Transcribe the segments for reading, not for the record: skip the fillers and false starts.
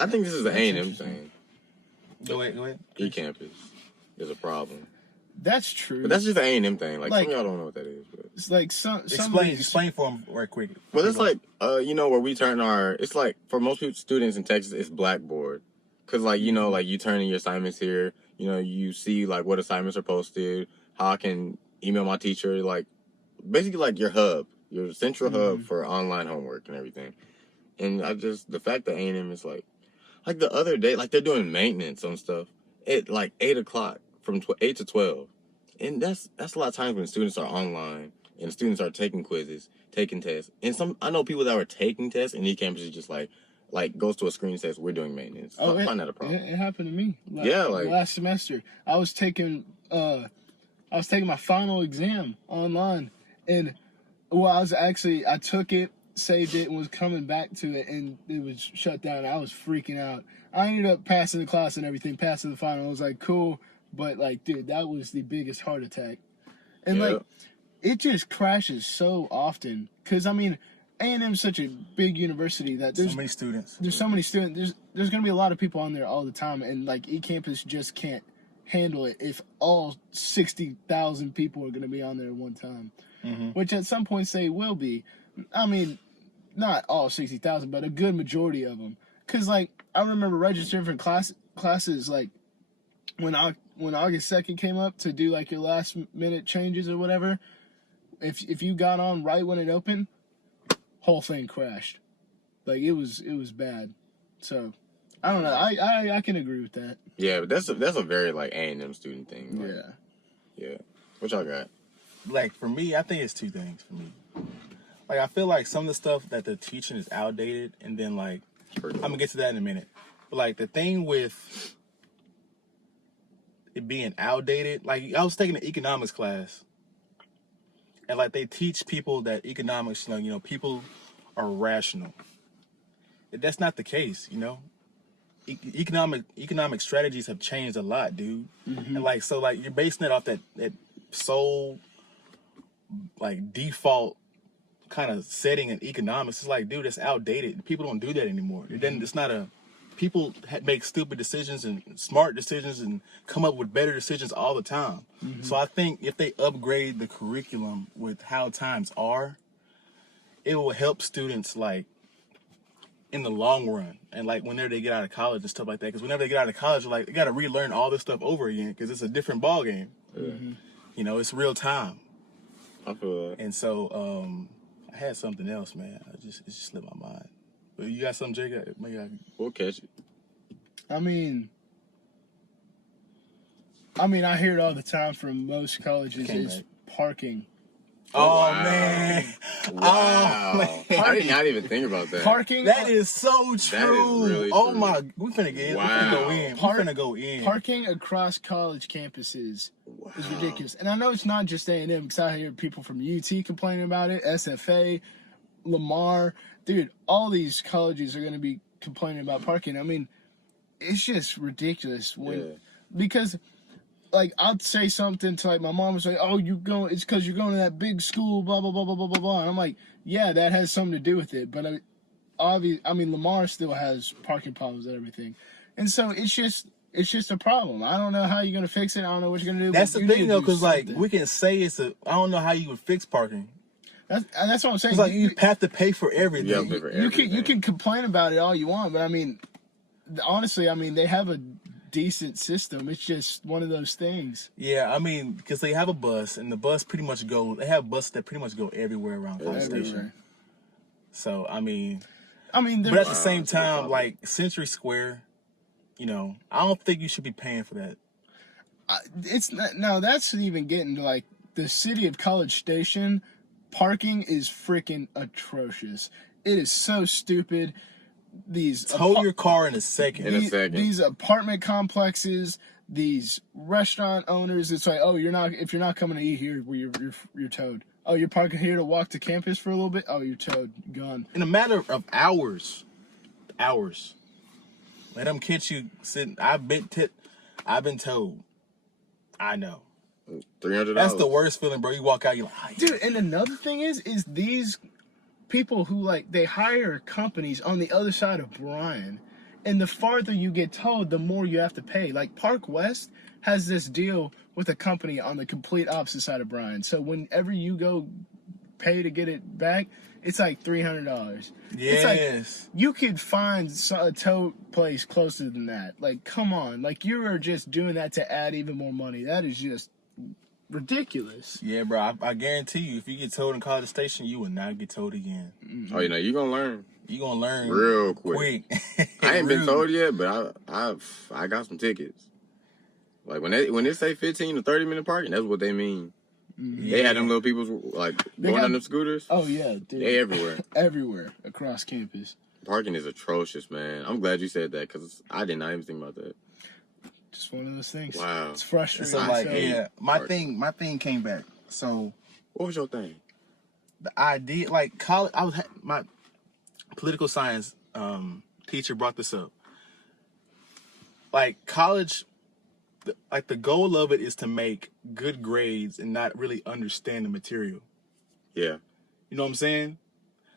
I think this is the A&M thing. Go ahead. E-campus is a problem. That's true. But that's just the A&M thing. Like, some of y'all don't know what that is. But it's like some explain for them right quick. Well, it's like, where we turn it's like, for most people, students in Texas, it's Blackboard. Because, like, like, you turn in your assignments here. You see, like, what assignments are posted, how I can email my teacher, like, basically, like, your hub, your central hub for online homework and everything. And the fact that A&M is, like the other day, like, they're doing maintenance on stuff at, like, 8 o'clock, from 8 to 12. And that's a lot of times when students are online and students are taking quizzes, taking tests. And I know people that are taking tests, and eCampus is just, like, goes to a screen and says, we're doing maintenance. I find that a problem. It happened to me. Like last semester, I was taking my final exam online, and I took it, saved it, and was coming back to it, and it was shut down. I was freaking out. I ended up passing the class and everything, passing the final. I was like, cool, but like, dude, that was the biggest heart attack, and like, it just crashes so often. Cause I mean, A&M's such a big university that there's so many students. There's so many students. There's gonna be a lot of people on there all the time, and like eCampus just can't handle it if all 60,000 people are gonna be on there at one time, which at some points they will be. I mean, not all 60,000, but a good majority of them. Cause like I remember registering for classes like when August 2nd came up to do like your last minute changes or whatever. If you got on right when it opened, whole thing crashed. Like it was bad. So I don't know. I can agree with that. Yeah, but that's a very like A&M student thing. Like, yeah. What y'all got? Like for me, I think it's two things for me. Like I feel like some of the stuff that they're teaching is outdated, and then like I'm gonna get to that in a minute. But like the thing with it being outdated, like I was taking an economics class, and like they teach people that economics, people are rational. That's not the case, Economic strategies have changed a lot, dude. And like so, like you're basing it off that sole like default kind of setting in economics. It's like, dude, it's outdated. People don't do that anymore. It's not people make stupid decisions and smart decisions and come up with better decisions all the time. So I think if they upgrade the curriculum with how times are, it will help students like in the long run, and like whenever they get out of college and stuff like that. Because whenever they get out of college, like they got to relearn all this stuff over again because it's a different ball game. It's real time. I feel that. And so I had something else, man. It just slipped my mind. But you got something, Jake? We'll catch it. I mean, I hear it all the time from most colleges is parking. Oh, wow. Man. Wow. Oh, man. I did not even think about that. Parking. That is so true. That is really oh, true. my. We're finna get Wow. We're finna go in. Parking across college campuses is ridiculous. And I know it's not just A&M, because I hear people from UT complaining about it, SFA, Lamar. Dude, all these colleges are going to be complaining about parking. I mean, it's just ridiculous because like I'd say something to like my mom was like, "Oh, it's because you're going to that big school, blah blah blah blah blah blah blah." And I'm like, "Yeah, that has something to do with it." But Lamar still has parking problems and everything, and so it's just a problem. I don't know how you're gonna fix it. I don't know what you're gonna do. That's the thing though, because like we can say I don't know how you would fix parking. That's what I'm saying. It's like you have to pay for everything. You can complain about it all you want, but I mean, honestly, they have a decent system. It's just one of those things. Yeah, because they have a bus, and the bus pretty much they have buses that pretty much go everywhere around College Station. So but at the same time, like Century Square, I don't think you should be paying for that. It's not. No, that's even getting to like the city of College Station. Parking is freaking atrocious. It is so stupid. Tow your car in a second. These apartment complexes, these restaurant owners. It's like, if you're not coming to eat here, you're towed. Oh, you're parking here to walk to campus for a little bit. Oh, you're towed. Gone. In a matter of hours. Let them catch you sitting. I've been towed. I know. $300. That's the worst feeling, bro. You walk out, you're like, oh, dude. And another thing is these people who like they hire companies on the other side of Bryan, And the farther you get towed, the more you have to pay. Like Park West has this deal with a company on the complete opposite side of Bryan. So whenever you go pay to get it back, it's like $300. Yes. It's like you could find a tow place closer than that. Like, come on. Like, you are just doing that to add even more money. That is just ridiculous. Yeah, bro. I guarantee you, if you get towed in College Station, you will not get towed again. Oh, you know, you're gonna learn. You gonna learn real quick. I ain't been Real. told yet, but I got some tickets. Like when they say 15 to 30-minute parking, that's what they mean. They had them little people like going on them scooters. Oh yeah, dude. They everywhere. Everywhere across campus. Parking is atrocious, man. I'm glad you said that because I did not even think about that. Just one of those things. Wow. It's frustrating. So like, So- yeah, my thing came back. So What was your thing? the idea, like college, my political science teacher brought this up. Like college, the goal of it is to make good grades and not really understand the material. Yeah. You know what I'm saying?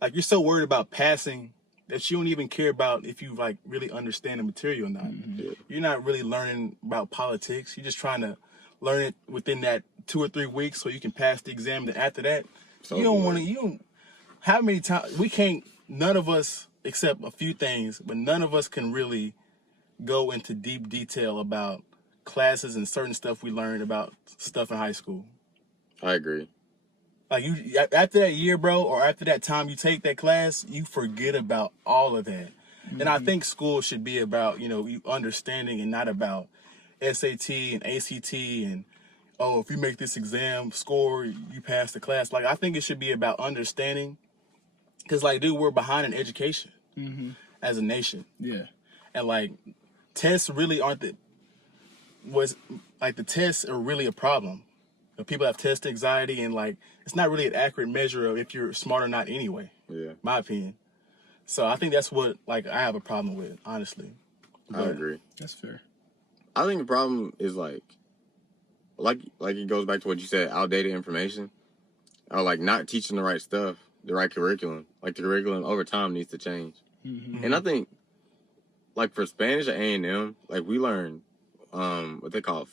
Like you're so worried about passing that you don't even care about if you like really understand the material or not. Yeah. You're not really learning about politics. You're just trying to learn it within that 2 or 3 weeks so you can pass the exam. Then after that, So you don't boring. want to. You don't. How many times we can't? None of us, except a few things, but none of us can really go into deep detail about classes and certain stuff we learned about stuff in high school. I agree. Like you, after that year, bro, or after that time you take that class, you forget about all of that. And I think school should be about, you understanding and not about SAT and ACT and, oh, if you make this exam score, you pass the class. Like, I think it should be about understanding. Because, like, dude, we're behind in education as a nation. Yeah. And, like, tests really aren't the tests are really a problem. People have test anxiety and, like, it's not really an accurate measure of if you're smart or not anyway. Yeah. My opinion. So I think that's what, like, I have a problem with, honestly. I agree. That's fair. I think the problem is like it goes back to what you said, outdated information, or like not teaching the right stuff, the right curriculum. Like the curriculum over time needs to change. And I think, like for Spanish at A&M, like we learn what they call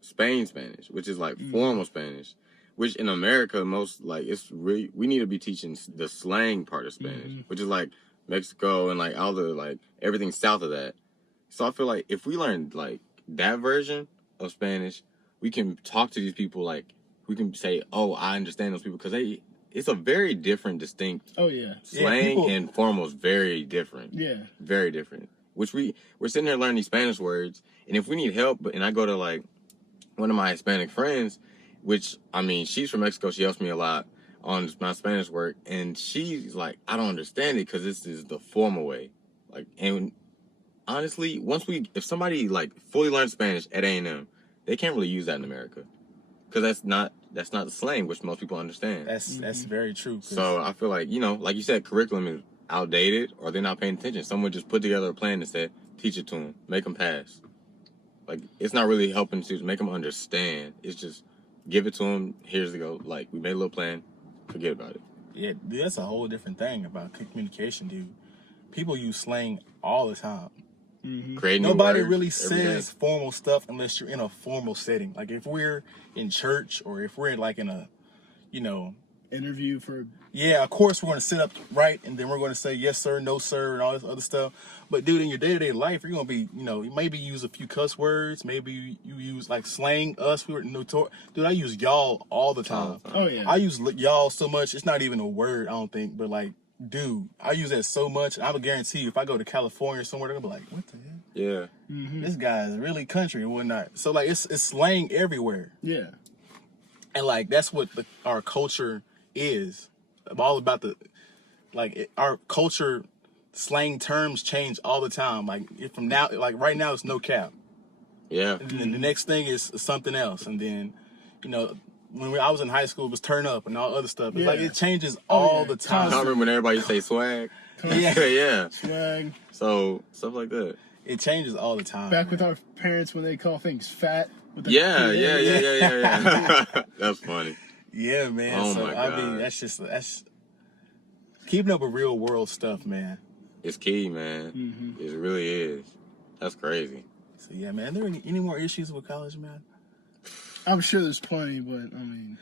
Spain Spanish, which is like formal Spanish, which in America most it's really we need to be teaching the slang part of Spanish, which is like Mexico and like all the like everything south of that. So I feel like if we learn like that version of Spanish, we can talk to these people like we can say, "Oh, I understand those people," because it's a very different, distinct Oh yeah. slang and formal is very different. Yeah. Very different. Which we're sitting there learning these Spanish words, and if we need help, and I go to like one of my Hispanic friends, which I mean, she's from Mexico, she helps me a lot on my Spanish work, and she's like, I don't understand it because this is the formal way. Like, and honestly, if somebody like fully learns Spanish at A&M, they can't really use that in America because that's not the slang which most people understand. That's very true. 'Cause So I feel like, like you said, curriculum is outdated or they're not paying attention. Someone just put together a plan and said, teach it to them, make them pass. Like, it's not really helping to make them understand. It's just give it to them. Here's the go. Like, we made a little plan. Forget about it. Yeah, dude, that's a whole different thing about communication, dude. People use slang all the time. Create new Nobody words really every day. says formal stuff unless you're in a formal setting. Like if we're in church or if we're like in a, Interview for. yeah, of course we're going to sit up right and then we're going to say yes sir, no sir, and all this other stuff. But dude, in your day-to-day life, you're going to be, you maybe use a few cuss words. Maybe you use like slang. We were notorious. Dude, I use y'all all the time. Oh yeah. I use y'all so much. It's not even a word, I don't think. But like, dude, I use that so much. I would guarantee you, if I go to California or somewhere, they're gonna be like, "What the hell? Yeah. This guy is really country and whatnot." So like, it's slang everywhere, Yeah. and like that's what our culture is. All about our culture. Slang terms change all the time. Like from now, like right now, it's no cap. Yeah. And then the next thing is something else, and then, when I was in high school, it was turn up and all other stuff. It's like Yeah. it changes all yeah. the I time. remember when everybody say swag. Yeah. Yeah. Swag. So, stuff like that. It changes all the time. Back with man. our parents when they call things fat. With the Yeah. That's funny. Yeah, man. Oh so my I mean, God. that's keeping up with real world stuff, man. is key, man. Mm-hmm. It really is. That's crazy. So yeah, man. Are there any more issues with college, man? I'm sure there's plenty, but I mean.